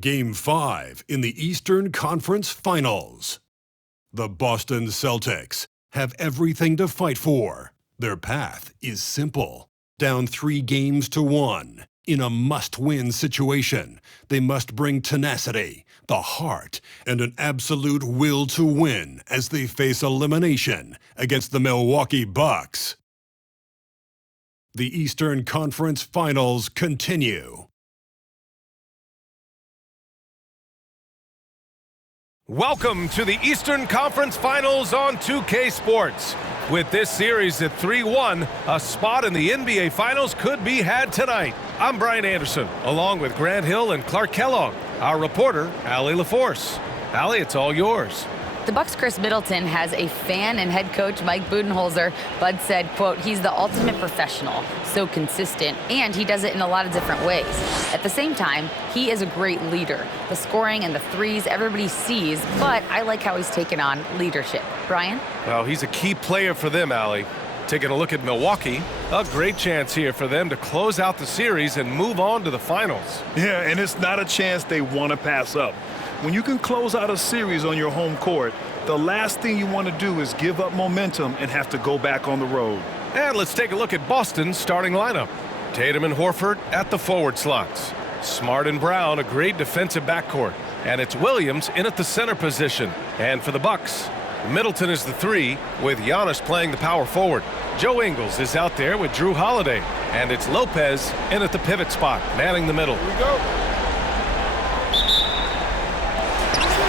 Game 5 in the Eastern Conference Finals. The Boston Celtics have everything to fight for. Their path is simple. Down 3-1 in a must-win situation, they must bring tenacity, the heart, and an absolute will to win as they face elimination against the Milwaukee Bucks. The Eastern Conference Finals continue. Welcome to the Eastern Conference Finals on 2K Sports. With this series at 3-1, a spot in the NBA Finals could be had tonight. I'm Brian Anderson, along with Grant Hill and Clark Kellogg. Our reporter, Allie LaForce. Allie, it's all yours. The Bucks' Chris Middleton has a fan and head coach, Mike Budenholzer. Bud said, quote, he's the ultimate professional, so consistent, and he does it in a lot of different ways. At the same time, he is a great leader. The scoring and the threes everybody sees, but I like how he's taken on leadership. Brian? Well, he's a key player for them, Allie. Taking a look at Milwaukee, a great chance here for them to close out the series and move on to the finals. Yeah, and it's not a chance they want to pass up. When you can close out a series on your home court, the last thing you want to do is give up momentum and have to go back on the road. And let's take a look at Boston's starting lineup. Tatum and Horford at the forward slots. Smart and Brown, a great defensive backcourt. And it's Williams in at the center position. And for the Bucks, Middleton is the 3, with Giannis playing the power forward. Joe Ingles is out there with Drew Holiday. And it's Lopez in at the pivot spot, manning the middle. Here we go.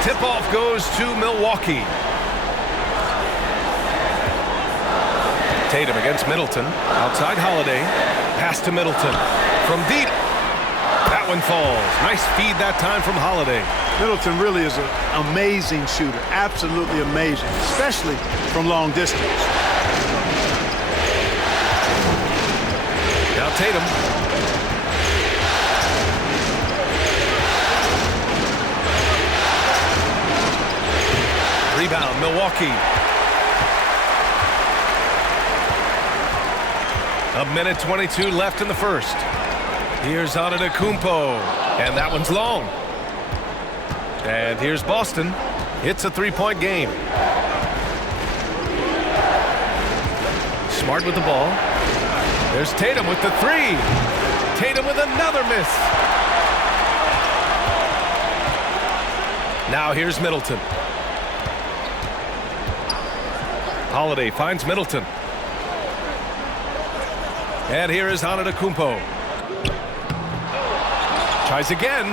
Tip-off goes to Milwaukee. Tatum against Middleton. Outside Holiday. Pass to Middleton. From deep. That one falls. Nice feed that time from Holiday. Middleton really is an amazing shooter. Absolutely amazing, especially from long distance. Now Tatum. Rebound, Milwaukee. A minute 22 left in the first. Here's Antetokounmpo, and that one's long. And here's Boston. It's a 3-point game. Smart with the ball. There's Tatum with the 3. Tatum with another miss. Now here's Middleton. Holiday finds Middleton. And here is Antetokounmpo. Tries again,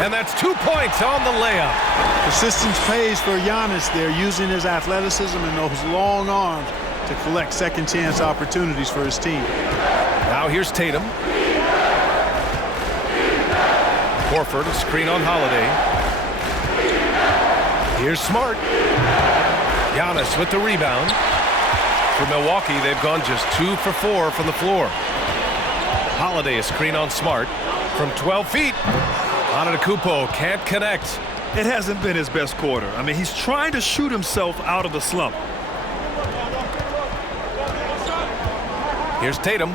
and that's 2 points on the layup. Persistence pays for Giannis there, using his athleticism and those long arms to collect second chance opportunities for his team. Now here's Tatum. Horford, a screen on Holiday. Here's Smart. Giannis with the rebound. For Milwaukee, they've gone just 2 for 4 from the floor. Holiday, a screen on Smart. From 12 feet, Antetokounmpo can't connect. It hasn't been his best quarter. I mean, he's trying to shoot himself out of the slump. Here's Tatum.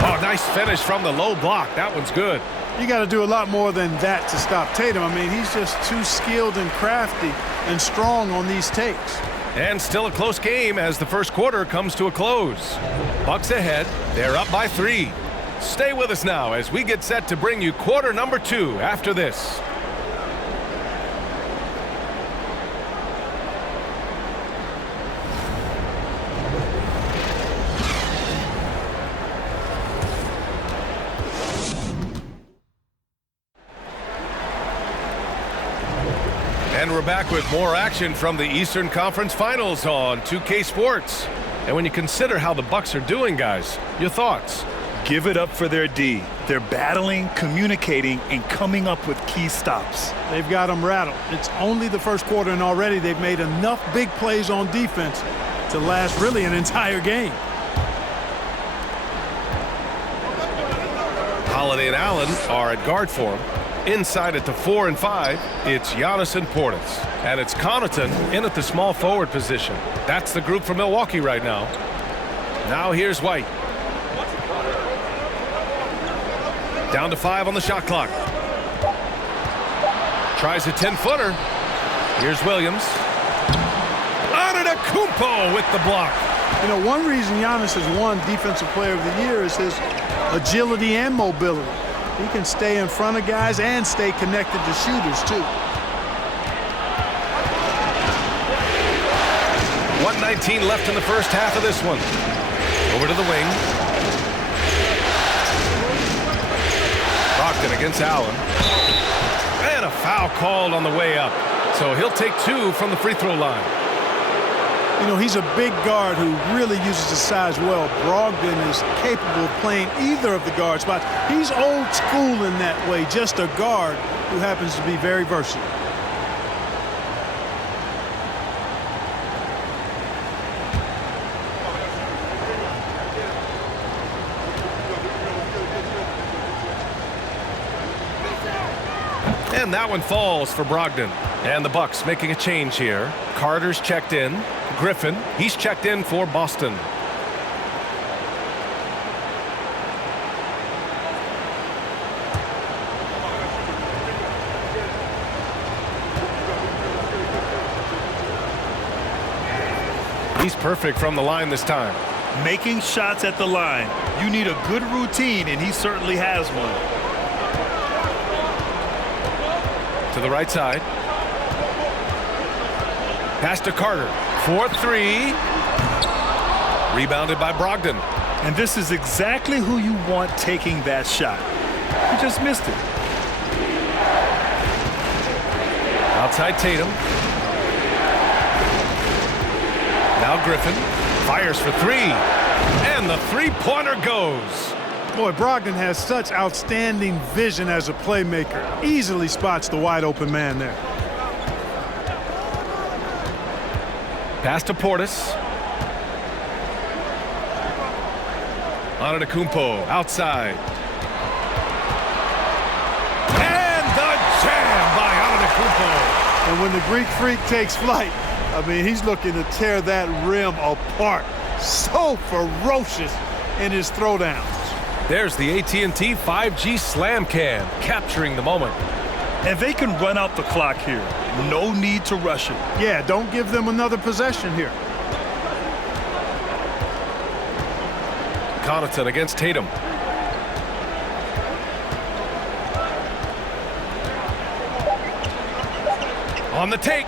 Oh, nice finish from the low block. That one's good. You got to do a lot more than that to stop Tatum. I mean, he's just too skilled and crafty and strong on these takes. And still a close game as the first quarter comes to a close. Bucks ahead. They're up by 3. Stay with us now as we get set to bring you quarter number 2 after this. And we're back with more action from the Eastern Conference Finals on 2K Sports. And when you consider how the Bucks are doing, guys, your thoughts? Give it up for their D. They're battling, communicating, and coming up with key stops. They've got them rattled. It's only the first quarter, and already they've made enough big plays on defense to last really an entire game. Holiday and Allen are at guard for him. Inside at the 4 and 5, it's Giannis and Portis. And it's Connaughton in at the small forward position. That's the group for Milwaukee right now. Now here's White. Down to 5 on the shot clock. Tries a 10-footer. Here's Williams. Antetokounmpo with the block. You know, one reason Giannis has won Defensive Player of the Year is his agility and mobility. He can stay in front of guys and stay connected to shooters, too. 1:19 left in the first half of this one. Over to the wing. Brogdon against Allen. And a foul called on the way up. So he'll take 2 from the free throw line. You know, he's a big guard who really uses his size well. Brogdon is capable of playing either of the guard spots. He's old school in that way, just a guard who happens to be very versatile. And that one falls for Brogdon. And the Bucks making a change here. Carter's checked in. Griffin, he's checked in for Boston. He's perfect from the line this time. Making shots at the line. You need a good routine, and he certainly has one. To the right side. Pass to Carter. 4-3. Rebounded by Brogdon. And this is exactly who you want taking that shot. He just missed it. Outside Tatum. Now Griffin. Fires for 3. And the three-pointer goes. Boy, Brogdon has such outstanding vision as a playmaker. Easily spots the wide-open man there. Pass to Portis. Antetokounmpo outside. And the jam by Antetokounmpo. And when the Greek Freak takes flight, I mean, he's looking to tear that rim apart. So ferocious in his throwdowns. There's the AT&T 5G Slam Cam, capturing the moment. And they can run out the clock here. No need to rush it. Yeah, don't give them another possession here. Connaughton against Tatum. On the take.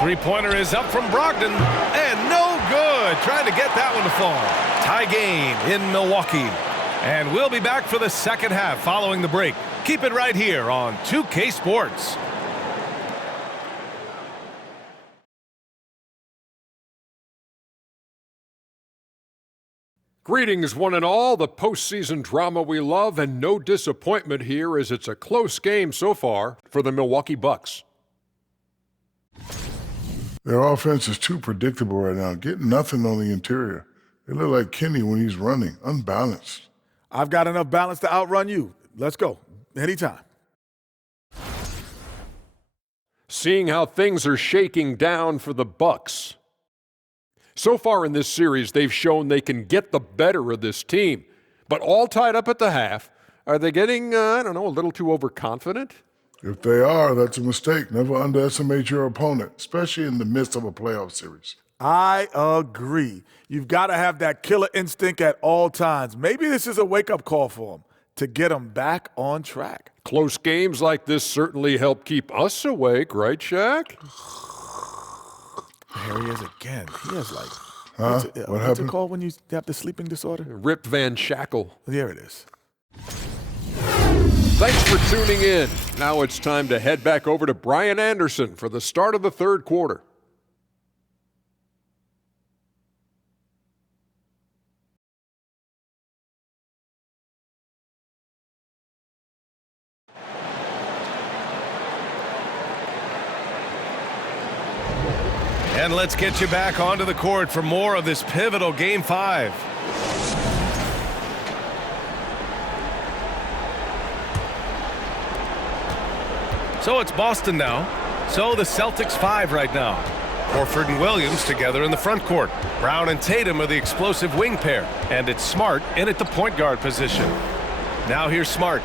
Three-pointer is up from Brogdon. And no good. Trying to get that one to fall. Tie game in Milwaukee. And we'll be back for the second half following the break. Keep it right here on 2K Sports. Greetings, one and all. The postseason drama we love, and no disappointment here as it's a close game so far for the Milwaukee Bucks. Their offense is too predictable right now. Get nothing on the interior. They look like Kenny when he's running, unbalanced. I've got enough balance to outrun you. Let's go. Anytime. Seeing how things are shaking down for the Bucks. So far in this series, they've shown they can get the better of this team. But all tied up at the half, are they getting, a little too overconfident? If they are, that's a mistake. Never underestimate your opponent, especially in the midst of a playoff series. I agree. You've got to have that killer instinct at all times. Maybe this is a wake-up call for them to get them back on track. Close games like this certainly help keep us awake, right, Shaq? There he is again. He has like, What what's happened? it called when you have the sleeping disorder? Rip Van Shackle. There it is. Thanks for tuning in. Now it's time to head back over to Brian Anderson for the start of the third quarter. And let's get you back onto the court for more of this pivotal Game 5. So it's Boston now. So the Celtics 5 right now. Horford and Williams together in the front court. Brown and Tatum are the explosive wing pair. And it's Smart in at the point guard position. Now here's Smart.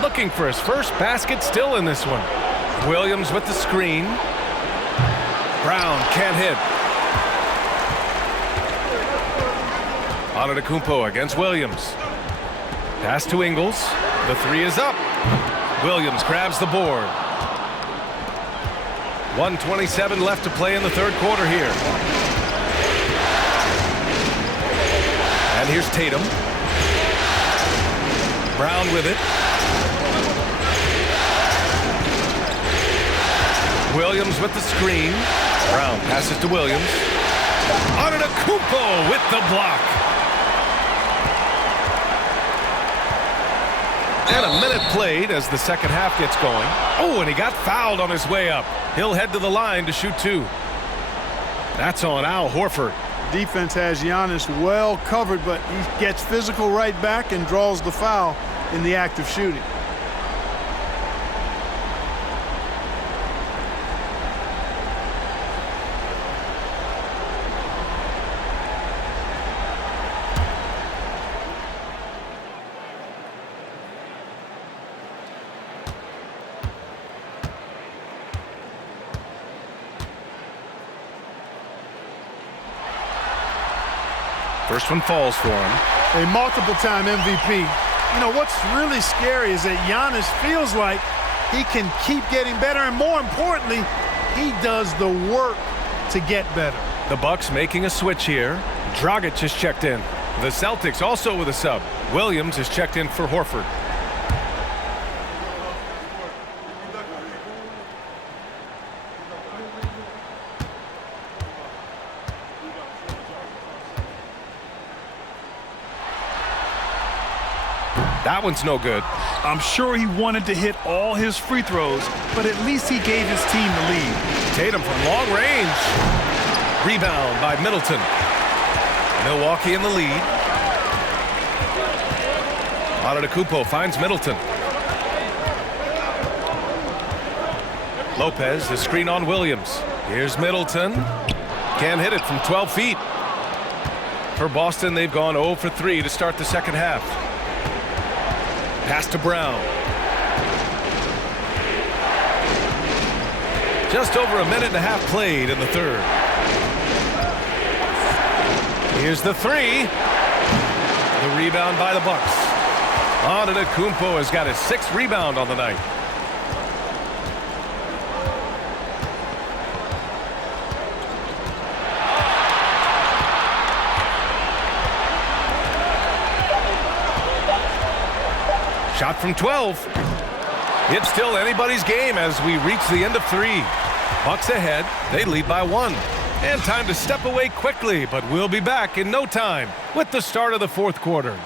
Looking for his first basket still in this one. Williams with the screen. Brown can't hit. Antetokounmpo against Williams. Pass to Ingles. The three is up. Williams grabs the board. 1:27 left to play in the third quarter here. And here's Tatum. Brown with it. Williams with the screen. Brown passes to Williams. Antetokounmpo with the block. And a minute played as the second half gets going. Oh, and he got fouled on his way up. He'll head to the line to shoot two. That's on Al Horford. Defense has Giannis well covered, but he gets physical right back and draws the foul in the act of shooting. First one falls for him. A multiple-time MVP. You know, what's really scary is that Giannis feels like he can keep getting better, and more importantly, he does the work to get better. The Bucks making a switch here. Dragic is checked in. The Celtics also with a sub. Williams is checked in for Horford. That one's no good. I'm sure he wanted to hit all his free throws, but at least he gave his team the lead. Tatum from long range. Rebound by Middleton. Milwaukee in the lead. Antetokounmpo finds Middleton. Lopez, the screen on Williams. Here's Middleton. Can't hit it from 12 feet. For Boston, they've gone 0 for 3 to start the second half. Pass to Brown. Just over a minute and a half played in the third. Here's the three. The rebound by the Bucks. Antetokounmpo has got his 6th rebound on the night. Shot from 12. It's still anybody's game as we reach the end of 3. Bucks ahead. They lead by 1. And time to step away quickly, but we'll be back in no time with the start of the fourth quarter.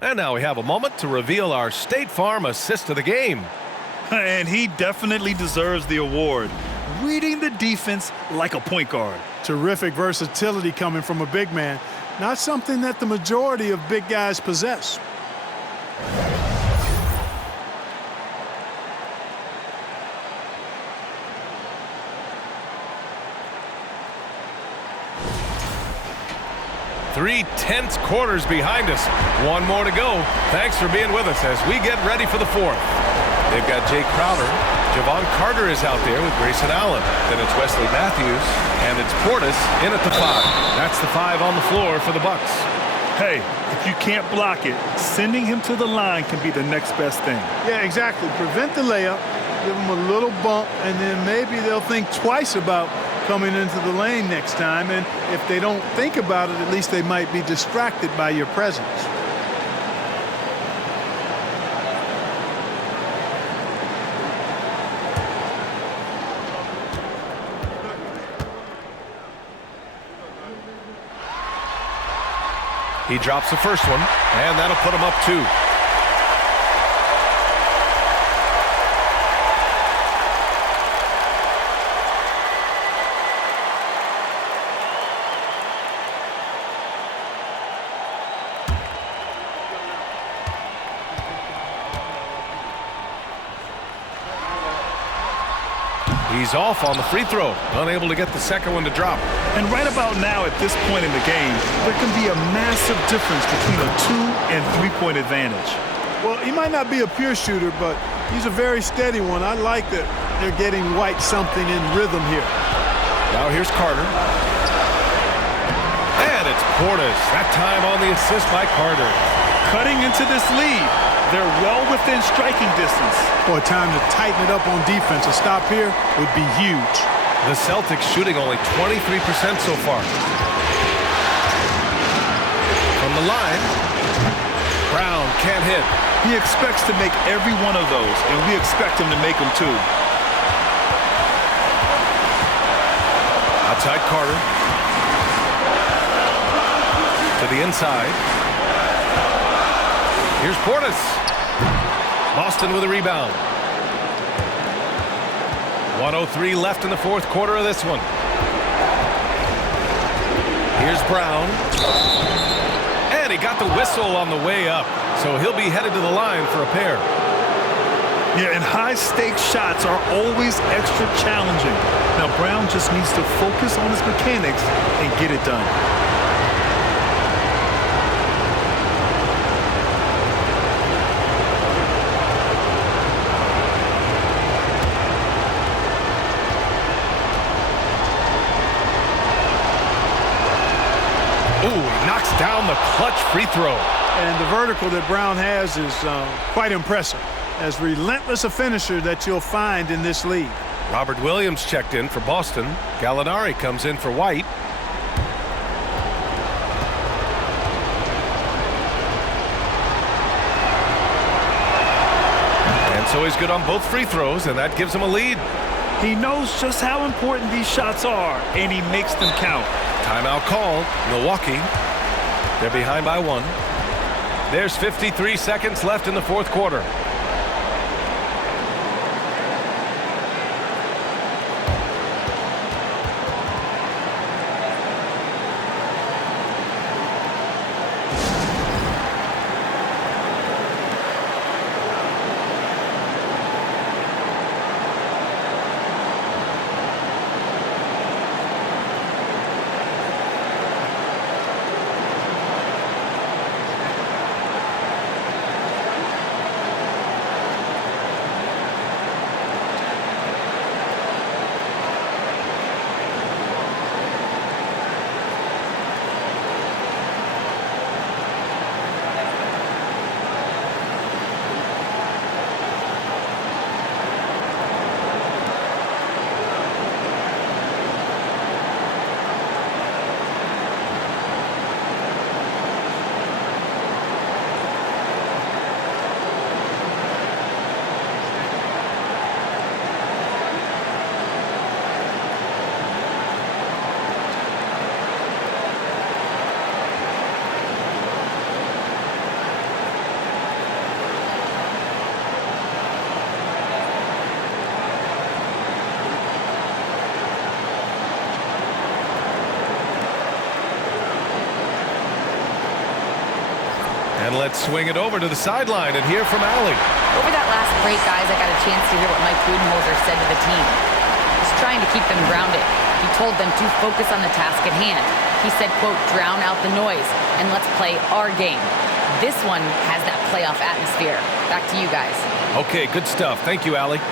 And now we have a moment to reveal our State Farm assist of the game. And he definitely deserves the award. Reading the defense like a point guard. Terrific versatility coming from a big man. Not something that the majority of big guys possess. Three tense quarters behind us. One more to go. Thanks for being with us as we get ready for the fourth. They've got Jay Crowder. Javon Carter is out there with Grayson Allen. Then it's Wesley Matthews. And it's Portis in at the 5. That's the 5 on the floor for the Bucks. Hey, if you can't block it, sending him to the line can be the next best thing. Yeah, exactly. Prevent the layup, give him a little bump, and then maybe they'll think twice about coming into the lane next time. And if they don't think about it, at least they might be distracted by your presence. He drops the first one, and that'll put him up 2. He's off on the free throw, unable to get the second one to drop. And right about now, at this point in the game, there can be a massive difference between a 2- and 3-point advantage. Well, he might not be a pure shooter, but he's a very steady one. I like that they're getting White something in rhythm here. Now here's Carter. And it's Portis. That time on the assist by Carter. Cutting into this lead. They're well within striking distance. Boy, time to tighten it up on defense. A stop here would be huge. The Celtics shooting only 23% so far. From the line, Brown can't hit. He expects to make every one of those, and we expect him to make them too. Outside Carter. To the inside. Here's Portis. Boston with a rebound. 1:03 left in the fourth quarter of this one. Here's Brown. And he got the whistle on the way up, so he'll be headed to the line for a pair. Yeah, and high-stakes shots are always extra challenging. Now, Brown just needs to focus on his mechanics and get it done. Ooh, knocks down the clutch free throw. And the vertical that Brown has is quite impressive. As relentless a finisher that you'll find in this league. Robert Williams checked in for Boston. Gallinari comes in for White. And so he's good on both free throws, and that gives him a lead. He knows just how important these shots are, and he makes them count. Timeout called. Milwaukee. They're behind by 1. There's 53 seconds left in the fourth quarter. And let's swing it over to the sideline and hear from Allie. Over that last break, guys, I got a chance to hear what Mike Budenholzer said to the team. He's trying to keep them grounded. He told them to focus on the task at hand. He said, quote, drown out the noise and let's play our game. This one has that playoff atmosphere. Back to you guys. Okay, good stuff. Thank you, Allie.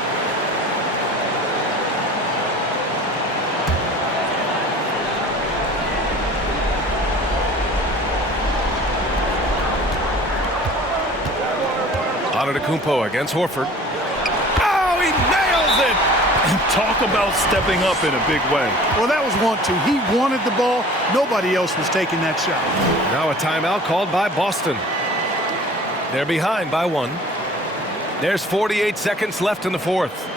Antetokounmpo against Horford. Oh, he nails it! And talk about stepping up in a big way. Well, that was 1-2. He wanted the ball. Nobody else was taking that shot. Now a timeout called by Boston. They're behind by 1. There's 48 seconds left in the fourth.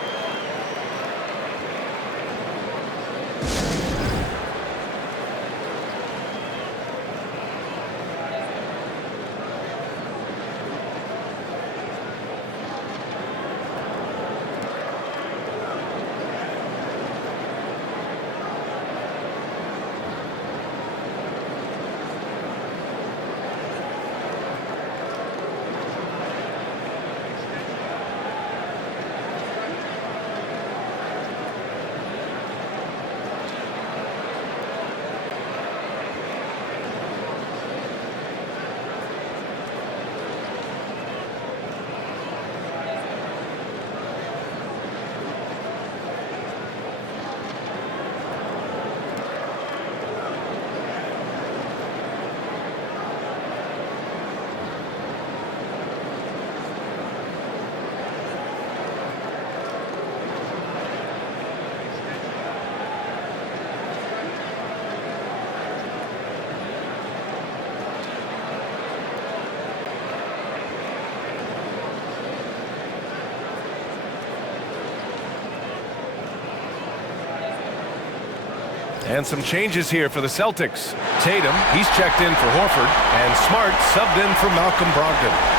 And some changes here for the Celtics. Tatum, he's checked in for Horford, and Smart subbed in for Malcolm Brogdon.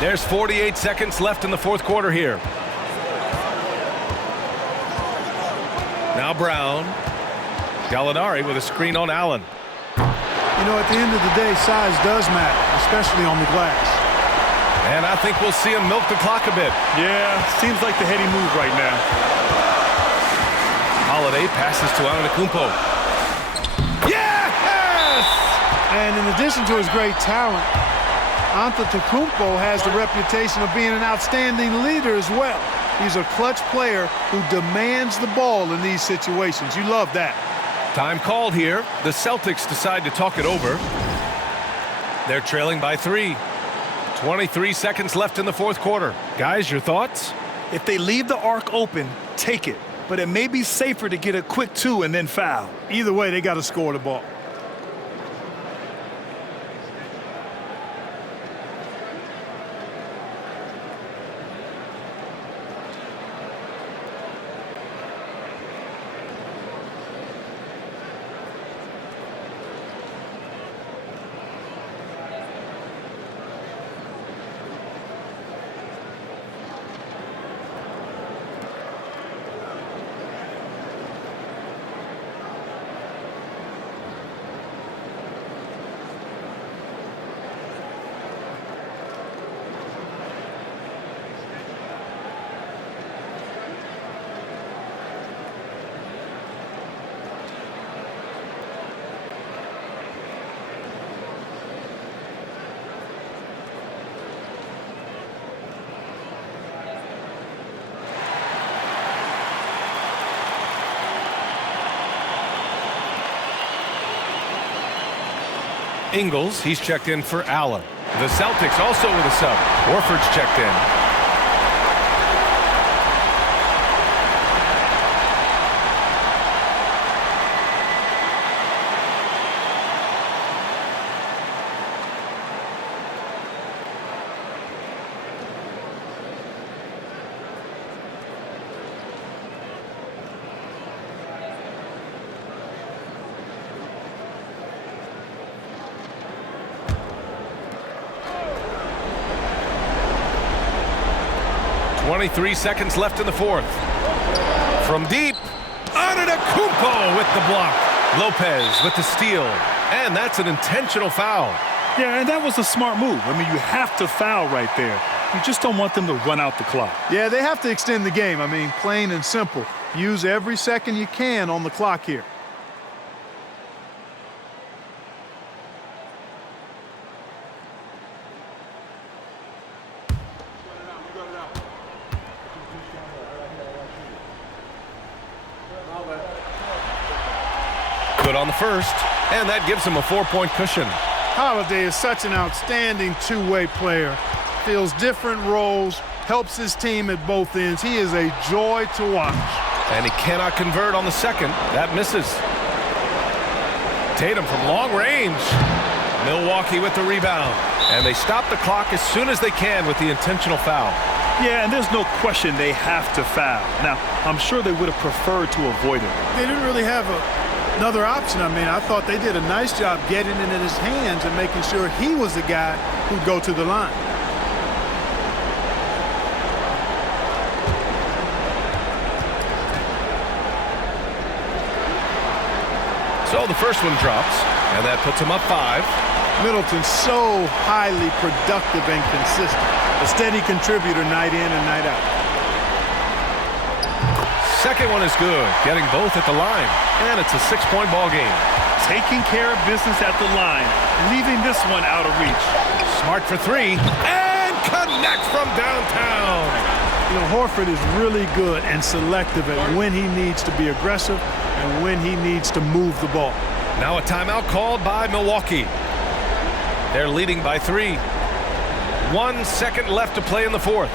There's 48 seconds left in the fourth quarter here. Now Brown. Gallinari with a screen on Allen. You know, at the end of the day, size does matter, especially on the glass. And I think we'll see him milk the clock a bit. Yeah, seems like the heady move right now. Holiday passes to Antetokounmpo. Yes! And in addition to his great talent, Antetokounmpo has the reputation of being an outstanding leader as well. He's a clutch player who demands the ball in these situations. You love that. Time called here. The Celtics decide to talk it over. They're trailing by 3. 23 seconds left in the fourth quarter. Guys, your thoughts? If they leave the arc open, take it. But it may be safer to get a quick 2 and then foul. Either way, they got to score the ball. Ingles, he's checked in for Allen. The Celtics also with a sub. Horford's checked in. Three seconds left in the fourth. From deep, Antetokounmpo with the block. Lopez with the steal. And that's an intentional foul. Yeah, and that was a smart move. I mean, you have to foul right there. You just don't want them to run out the clock. Yeah, they have to extend the game. I mean, plain and simple. Use every second you can on the clock here. Good on the first, and that gives him a 4-point cushion. Holiday is such an outstanding two-way player. Fills different roles, helps his team at both ends. He is a joy to watch. And he cannot convert on the second. That misses. Tatum from long range. Milwaukee with the rebound. And they stop the clock as soon as they can with the intentional foul. Yeah, and there's no question they have to foul. Now, I'm sure they would have preferred to avoid it. They didn't really have another option. I mean, I thought they did a nice job getting it in his hands and making sure he was the guy who'd go to the line. So the first one drops, and that puts him up 5. Middleton's so highly productive and consistent. A steady contributor night in and night out. Second one is good, getting both at the line, and it's a 6-point ball game. Taking care of business at the line, leaving this one out of reach. Smart for 3, and connects from downtown. You know, Horford is really good and selective at when he needs to be aggressive and when he needs to move the ball. Now a timeout called by Milwaukee. They're leading by 3. 1 second left to play in the fourth.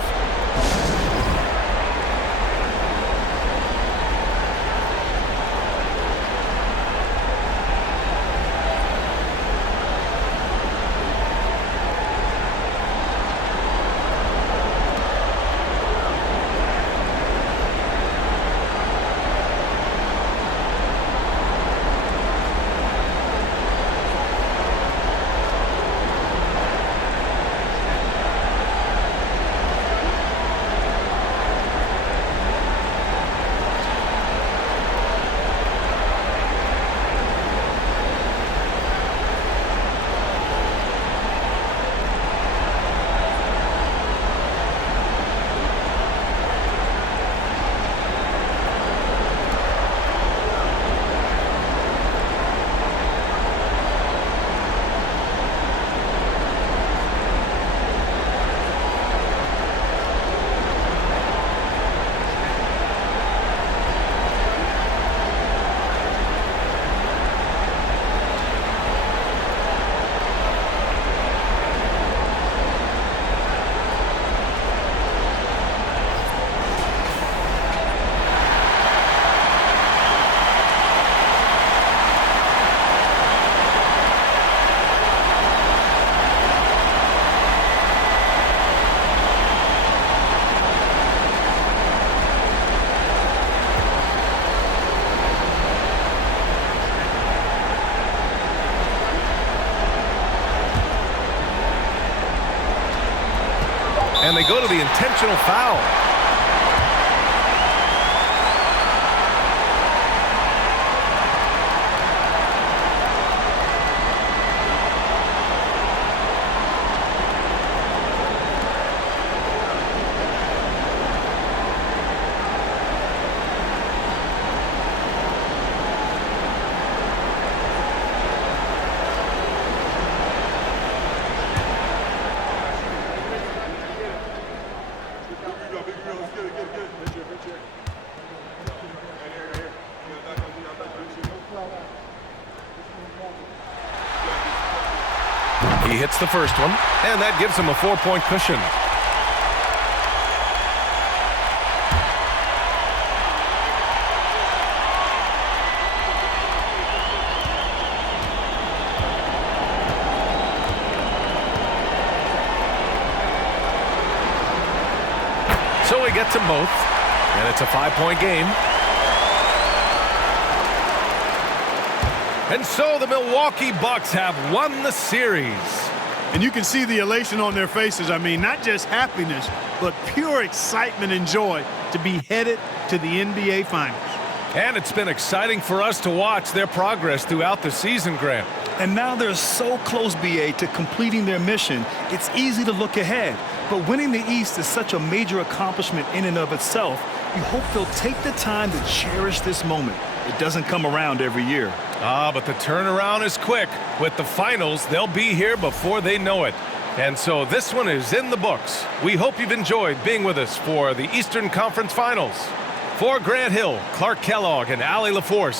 And they go to the intentional foul. He hits the first one, and that gives him a 4-point cushion. So he gets them both, and it's a 5-point game. And so the Milwaukee Bucks have won the series. And you can see the elation on their faces. I mean, not just happiness, but pure excitement and joy to be headed to the NBA Finals. And it's been exciting for us to watch their progress throughout the season, Grant. And now they're so close, BA, to completing their mission, it's easy to look ahead. But winning the East is such a major accomplishment in and of itself. You hope they'll take the time to cherish this moment. It doesn't come around every year. But the turnaround is quick. With the finals, they'll be here before they know it. And so this one is in the books. We hope you've enjoyed being with us for the Eastern Conference Finals. For Grant Hill, Clark Kellogg, and Allie LaForce,